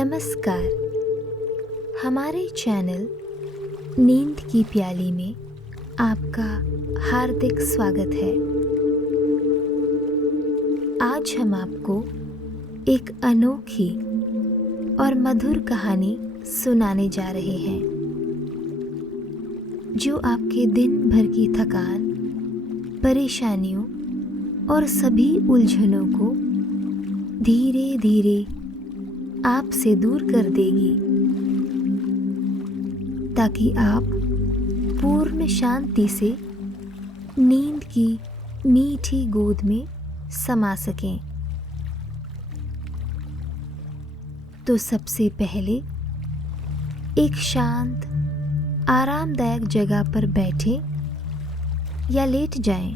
नमस्कार। हमारे चैनल नींद की प्याली में आपका हार्दिक स्वागत है। आज हम आपको एक अनोखी और मधुर कहानी सुनाने जा रहे हैं जो आपके दिन भर की थकान, परेशानियों और सभी उलझनों को धीरे धीरे आपसे दूर कर देगी, ताकि आप पूर्ण शांति से नींद की मीठी गोद में समा सकें। तो सबसे पहले एक शांत, आरामदायक जगह पर बैठें या लेट जाएं।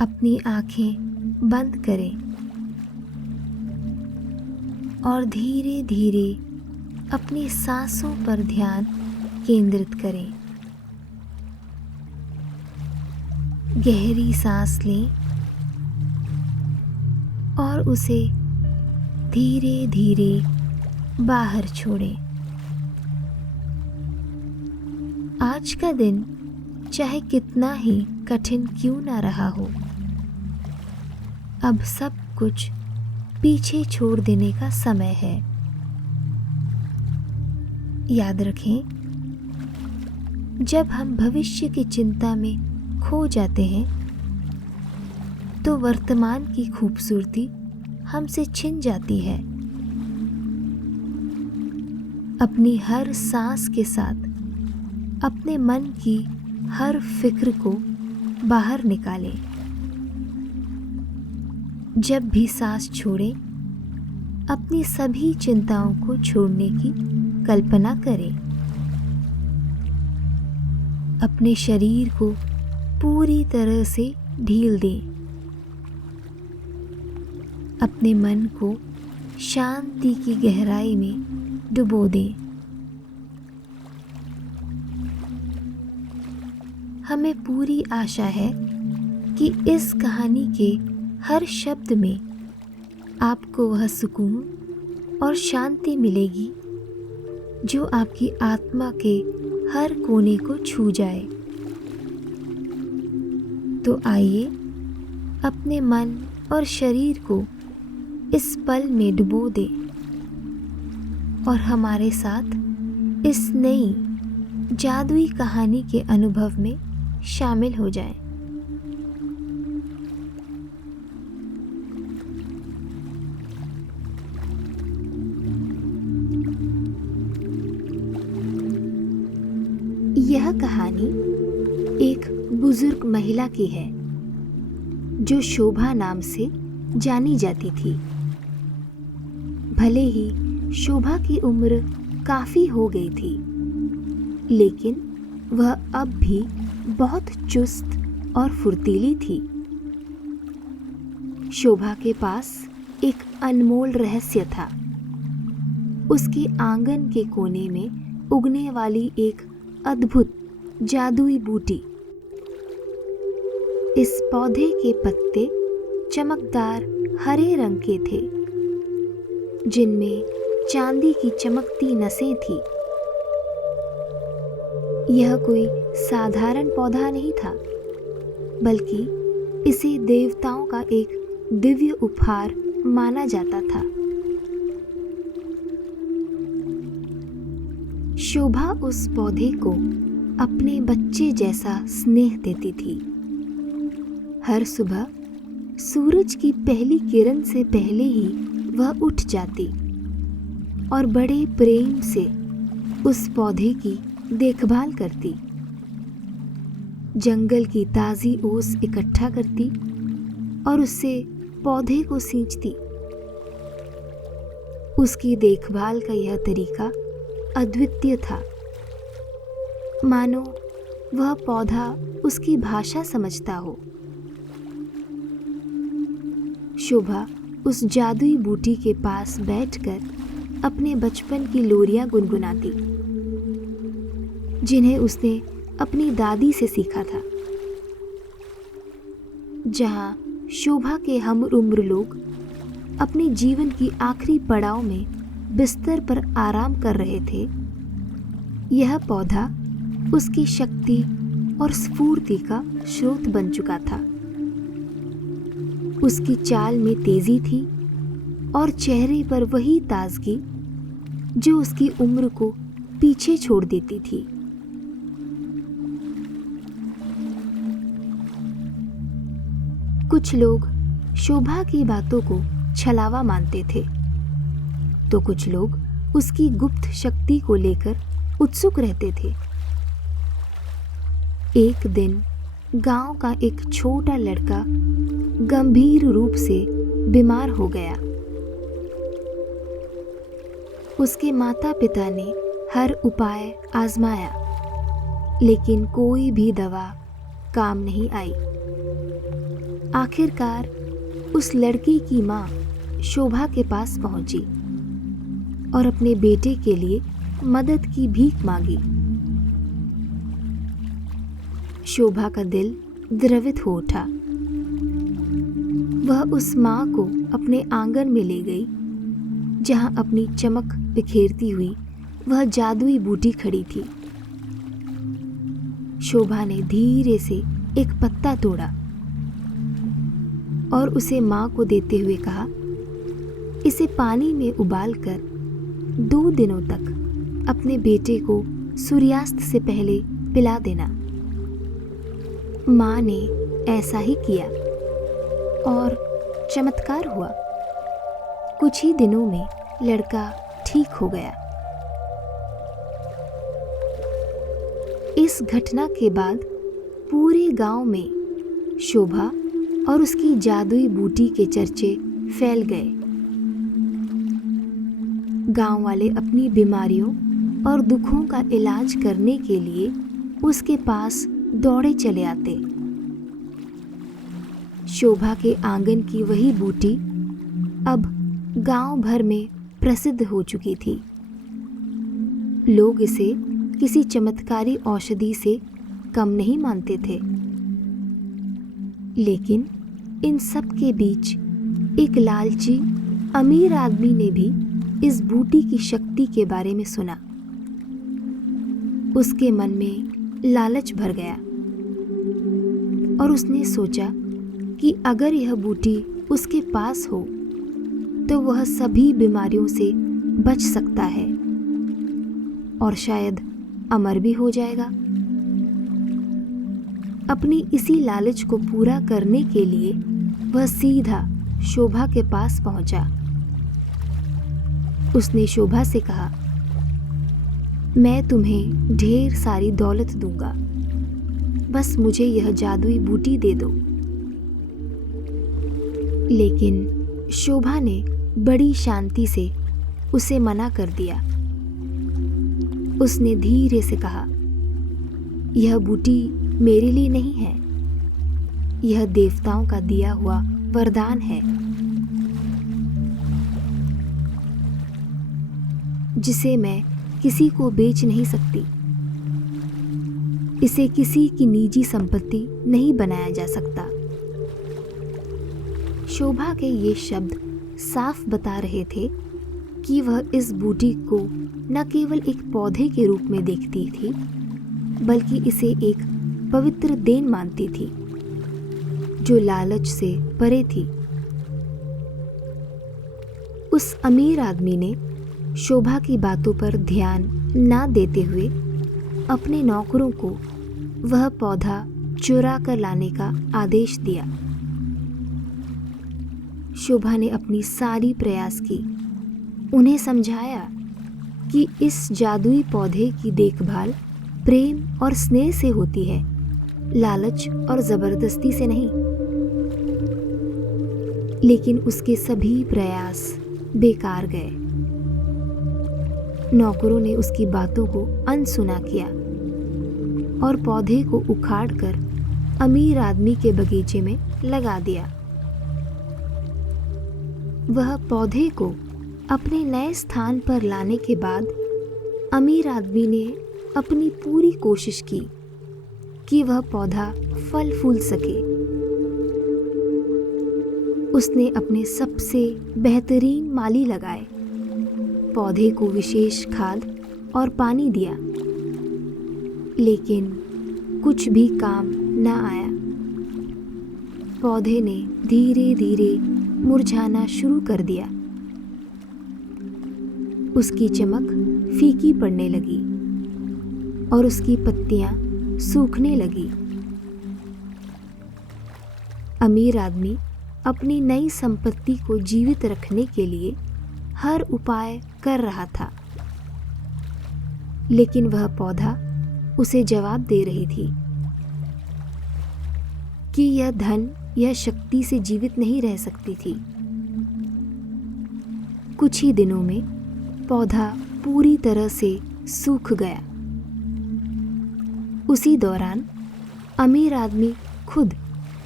अपनी आंखें बंद करें और धीरे धीरे अपनी सांसों पर ध्यान केंद्रित करें। गहरी सांस लें और उसे धीरे धीरे बाहर छोड़ें। आज का दिन चाहे कितना ही कठिन क्यों ना रहा हो, अब सब कुछ पीछे छोड़ देने का समय है। याद रखें, जब हम भविष्य की चिंता में खो जाते हैं तो वर्तमान की खूबसूरती हमसे छिन जाती है। अपनी हर सांस के साथ अपने मन की हर फिक्र को बाहर निकालें। जब भी सांस छोड़ें, अपनी सभी चिंताओं को छोड़ने की कल्पना करें। अपने शरीर को पूरी तरह से ढील दें। अपने मन को शांति की गहराई में डुबो दें। हमें पूरी आशा है कि इस कहानी के हर शब्द में आपको वह सुकून और शांति मिलेगी जो आपकी आत्मा के हर कोने को छू जाए। तो आइए अपने मन और शरीर को इस पल में डुबो दें और हमारे साथ इस नई जादुई कहानी के अनुभव में शामिल हो जाएं। यह कहानी एक बुजुर्ग महिला की है जो शोभा नाम से जानी जाती थी। भले ही शोभा की उम्र काफी हो गई थी, लेकिन वह अब भी बहुत चुस्त और फुर्तीली थी। शोभा के पास एक अनमोल रहस्य था। उसकी आंगन के कोने में उगने वाली एक अद्भुत जादुई बूटी। इस पौधे के पत्ते चमकदार हरे रंग के थे, जिनमें चांदी की चमकती नसें थी। यह कोई साधारण पौधा नहीं था, बल्कि इसे देवताओं का एक दिव्य उपहार माना जाता था। शोभा उस पौधे को अपने बच्चे जैसा स्नेह देती थी। हर सुबह सूरज की पहली किरण से पहले ही वह उठ जाती और बड़े प्रेम से उस पौधे की देखभाल करती। जंगल की ताज़ी ओस इकट्ठा करती और उससे पौधे को सींचती। उसकी देखभाल का यह तरीका अद्वितीय था, मानो वह पौधा उसकी भाषा समझता हो। शोभा उस जादुई बूटी के पास बैठकर अपने बचपन की लोरियां गुनगुनाती, जिन्हें उसने अपनी दादी से सीखा था। जहां शोभा के हम उम्र लोग अपने जीवन की आखिरी पड़ाव में बिस्तर पर आराम कर रहे थे, यह पौधा उसकी शक्ति और स्फूर्ति का स्रोत बन चुका था। उसकी चाल में तेजी थी और चेहरे पर वही ताजगी जो उसकी उम्र को पीछे छोड़ देती थी। कुछ लोग शोभा की बातों को छलावा मानते थे, तो कुछ लोग उसकी गुप्त शक्ति को लेकर उत्सुक रहते थे। एक दिन गांव का एक छोटा लड़का गंभीर रूप से बीमार हो गया। उसके माता पिता ने हर उपाय आजमाया, लेकिन कोई भी दवा काम नहीं आई। आखिरकार उस लड़की की माँ शोभा के पास पहुंची और अपने बेटे के लिए मदद की भीख मांगी। शोभा का दिल द्रवित हो उठा। वह उस माँ को अपने आंगन में ले गई, जहां अपनी चमक बिखेरती हुई वह जादुई बूटी खड़ी थी। शोभा ने धीरे से एक पत्ता तोड़ा और उसे माँ को देते हुए कहा, इसे पानी में उबालकर 2 दिनों तक अपने बेटे को सूर्यास्त से पहले पिला देना। माँ ने ऐसा ही किया और चमत्कार हुआ। कुछ ही दिनों में लड़का ठीक हो गया। इस घटना के बाद पूरे गांव में शोभा और उसकी जादुई बूटी के चर्चे फैल गए। गांव वाले अपनी बीमारियों और दुखों का इलाज करने के लिए उसके पास दौड़े चले आते। शोभा के आंगन की वही बूटी अब गांव भर में प्रसिद्ध हो चुकी थी। लोग इसे किसी चमत्कारी औषधि से कम नहीं मानते थे। लेकिन इन सब के बीच एक लालची अमीर आदमी ने भी इस बूटी की शक्ति के बारे में सुना। उसके मन में लालच भर गया और उसने सोचा कि अगर यह बूटी उसके पास हो तो वह सभी बीमारियों से बच सकता है और शायद अमर भी हो जाएगा। अपनी इसी लालच को पूरा करने के लिए वह सीधा शोभा के पास पहुंचा। उसने शोभा से कहा, मैं तुम्हें ढेर सारी दौलत दूंगा, बस मुझे यह जादुई बूटी दे दो। लेकिन शोभा ने बड़ी शांति से उसे मना कर दिया। उसने धीरे से कहा, यह बूटी मेरे लिए नहीं है, यह देवताओं का दिया हुआ वरदान है, जिसे मैं किसी को बेच नहीं सकती। इसे किसी की निजी संपत्ति नहीं बनाया जा सकता। शोभा के ये शब्द साफ बता रहे थे कि वह इस बूटी को न केवल एक पौधे के रूप में देखती थी, बल्कि इसे एक पवित्र देन मानती थी जो लालच से परे थी। उस अमीर आदमी ने शोभा की बातों पर ध्यान ना देते हुए अपने नौकरों को वह पौधा चुरा कर लाने का आदेश दिया। शोभा ने अपनी सारी प्रयास की, उन्हें समझाया कि इस जादुई पौधे की देखभाल प्रेम और स्नेह से होती है, लालच और जबरदस्ती से नहीं। लेकिन उसके सभी प्रयास बेकार गए। नौकरों ने उसकी बातों को अनसुना किया और पौधे को उखाड़कर अमीर आदमी के बगीचे में लगा दिया। वह पौधे को अपने नए स्थान पर लाने के बाद अमीर आदमी ने अपनी पूरी कोशिश की कि वह पौधा फल फूल सके। उसने अपने सबसे बेहतरीन माली लगाए, पौधे को विशेष खाद और पानी दिया, लेकिन कुछ भी काम न आया। पौधे ने धीरे धीरे मुरझाना शुरू कर दिया। उसकी चमक फीकी पड़ने लगी और उसकी पत्तियां सूखने लगी। अमीर आदमी अपनी नई संपत्ति को जीवित रखने के लिए हर उपाय कर रहा था, लेकिन वह पौधा उसे जवाब दे रही थी कि यह धन या शक्ति से जीवित नहीं रह सकती थी। कुछ ही दिनों में पौधा पूरी तरह से सूख गया। उसी दौरान अमीर आदमी खुद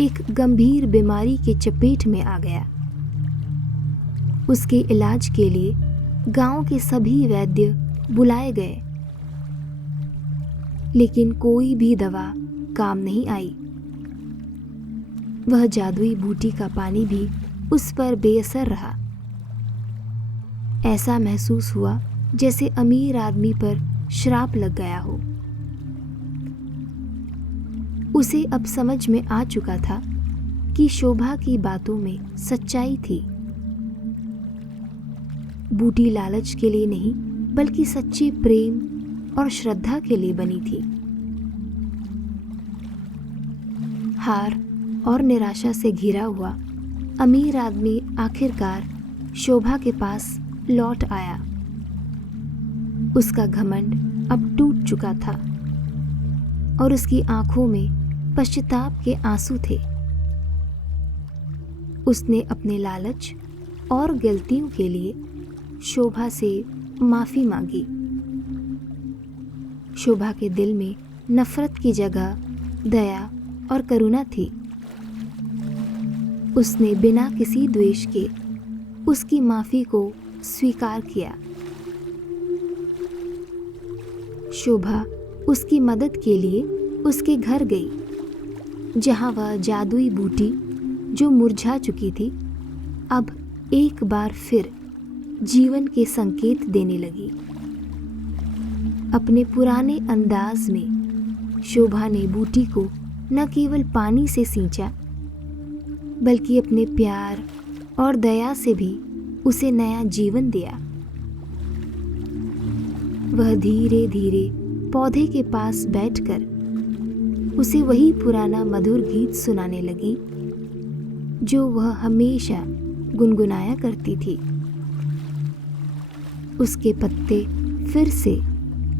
एक गंभीर बीमारी के चपेट में आ गया। उसके इलाज के लिए गांव के सभी वैद्य बुलाए गए, लेकिन कोई भी दवा काम नहीं आई। वह जादुई बूटी का पानी भी उस पर बेअसर रहा। ऐसा महसूस हुआ जैसे अमीर आदमी पर श्राप लग गया हो। उसे अब समझ में आ चुका था कि शोभा की बातों में सच्चाई थी। बूटी लालच के लिए नहीं, बल्कि सच्चे प्रेम और श्रद्धा के लिए बनी थी। हार और निराशा से घिरा हुआ अमीर आदमी आखिरकार शोभा के पास लौट आया। उसका घमंड अब टूट चुका था और उसकी आंखों में पश्चाताप के आंसू थे। उसने अपने लालच और गलतियों के लिए शोभा से माफी मांगी। शोभा के दिल में नफरत की जगह दया और करुणा थी। उसने बिना किसी द्वेष के उसकी माफी को स्वीकार किया। शोभा उसकी मदद के लिए उसके घर गई, जहां वह जादुई बूटी जो मुरझा चुकी थी अब एक बार फिर जीवन के संकेत देने लगी। अपने पुराने अंदाज में शोभा ने बूटी को न केवल पानी से सींचा, बल्कि अपने प्यार और दया से भी उसे नया जीवन दिया। वह धीरे धीरे पौधे के पास बैठकर उसे वही पुराना मधुर गीत सुनाने लगी जो वह हमेशा गुनगुनाया करती थी। उसके पत्ते फिर से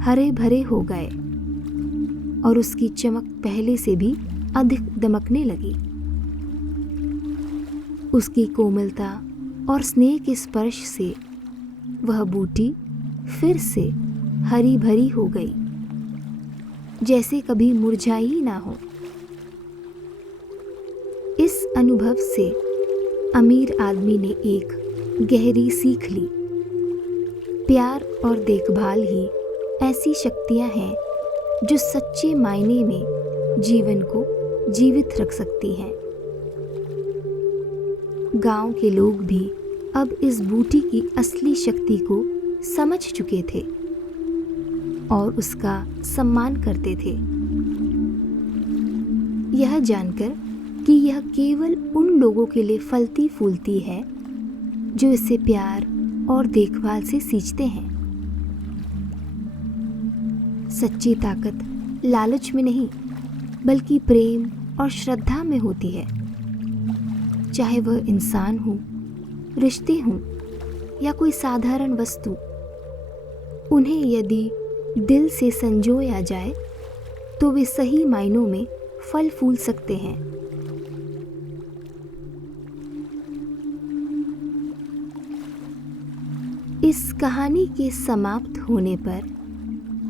हरे भरे हो गए और उसकी चमक पहले से भी अधिक दमकने लगी। उसकी कोमलता और स्नेह के स्पर्श से वह बूटी फिर से हरी भरी हो गई, जैसे कभी मुरझाई ही ना हो। इस अनुभव से अमीर आदमी ने एक गहरी सीख ली। प्यार और देखभाल ही ऐसी शक्तियां हैं जो सच्चे मायने में जीवन को जीवित रख सकती हैं। गांव के लोग भी अब इस बूटी की असली शक्ति को समझ चुके थे और उसका सम्मान करते थे। यह जानकर कि यह केवल उन लोगों के लिए फलती फूलती है जो इसे प्यार और देखभाल से सींचते हैं। सच्ची ताकत लालच में नहीं, बल्कि प्रेम और श्रद्धा में होती है। चाहे वह इंसान हो, रिश्ते हों या कोई साधारण वस्तु, उन्हें यदि दिल से संजोया जाए तो वे सही मायनों में फल फूल सकते हैं। इस कहानी के समाप्त होने पर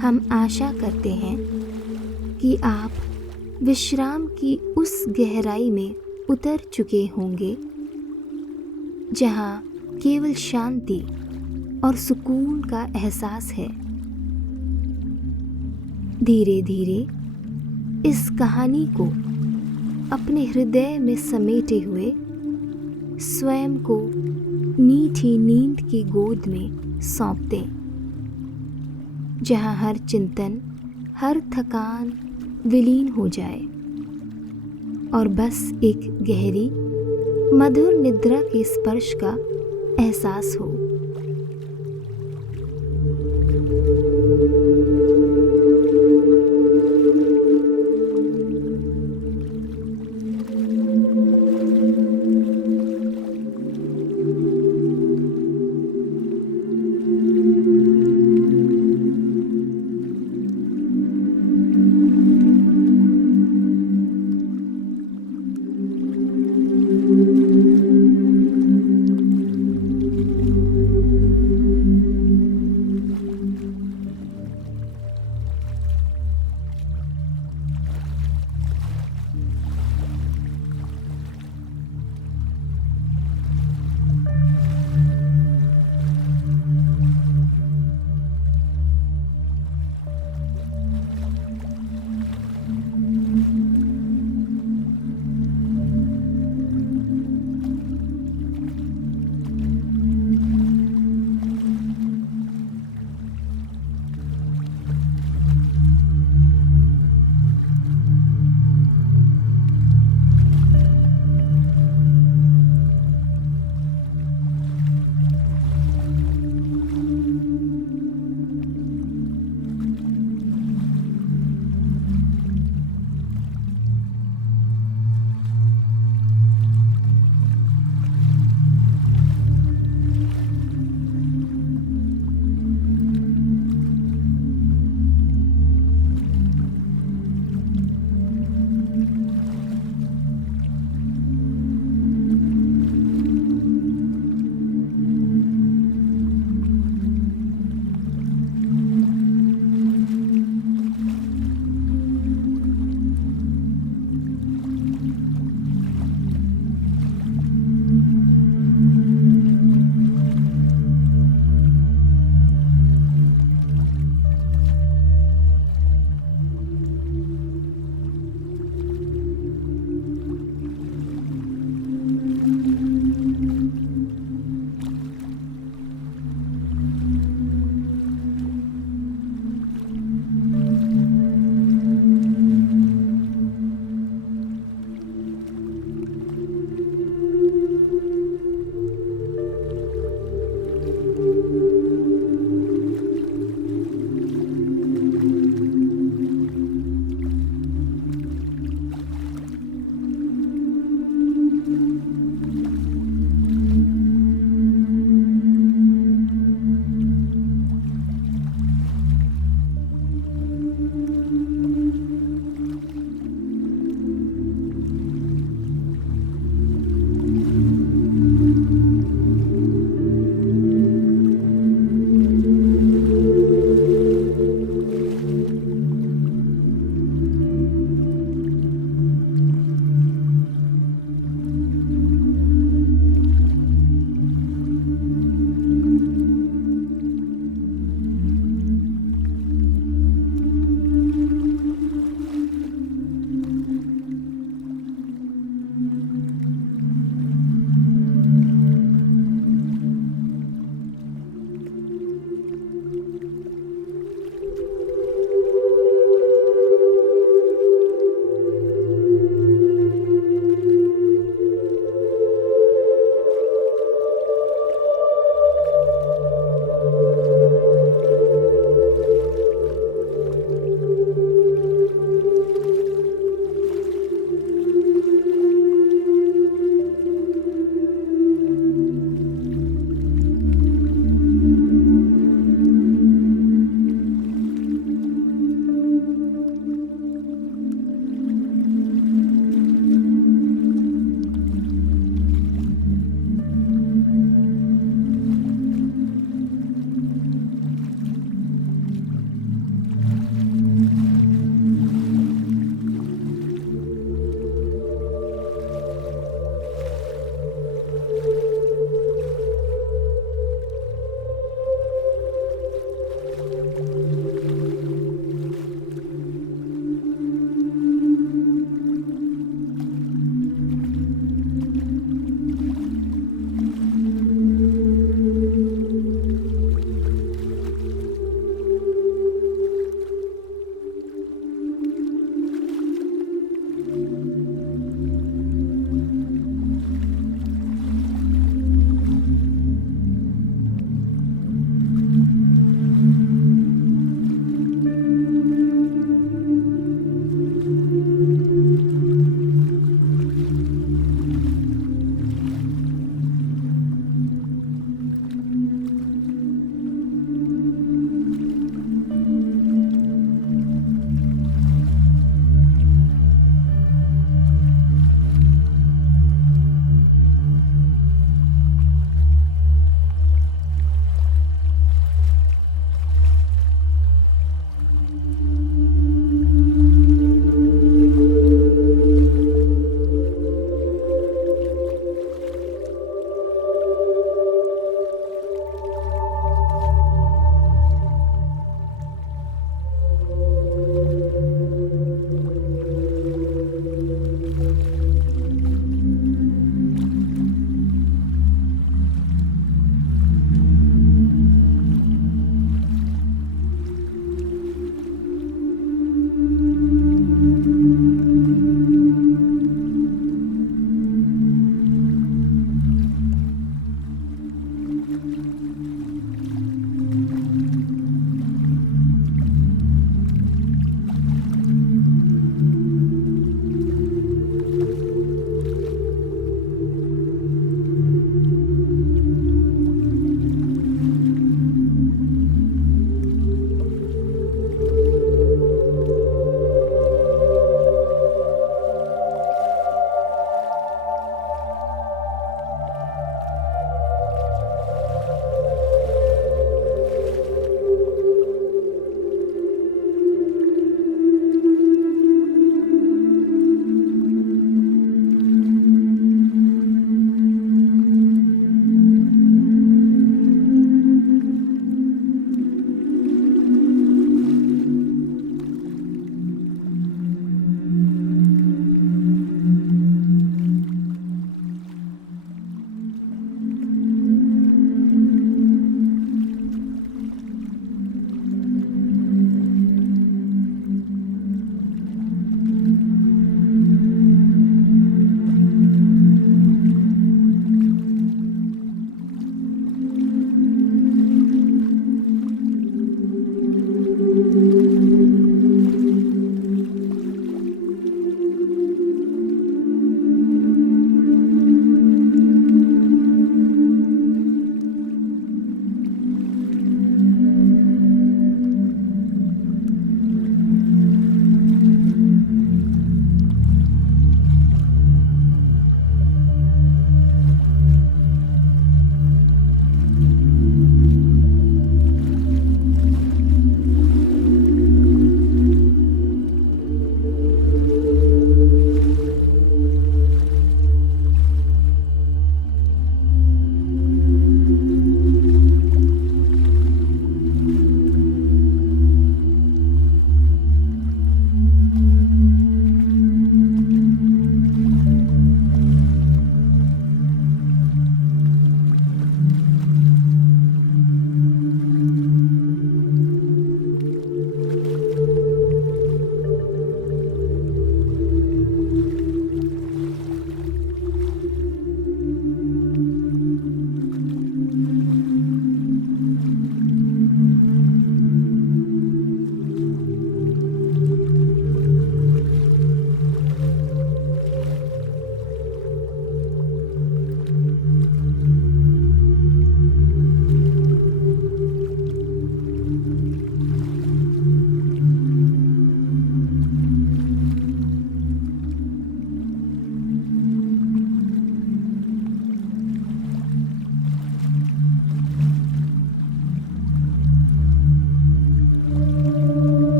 हम आशा करते हैं कि आप विश्राम की उस गहराई में उतर चुके होंगे जहां केवल शांति और सुकून का एहसास है। धीरे धीरे इस कहानी को अपने हृदय में समेटे हुए स्वयं को मीठी नींद की गोद में सौंप दें, जहां हर चिंतन, हर थकान विलीन हो जाए और बस एक गहरी मधुर निद्रा के स्पर्श का एहसास हो।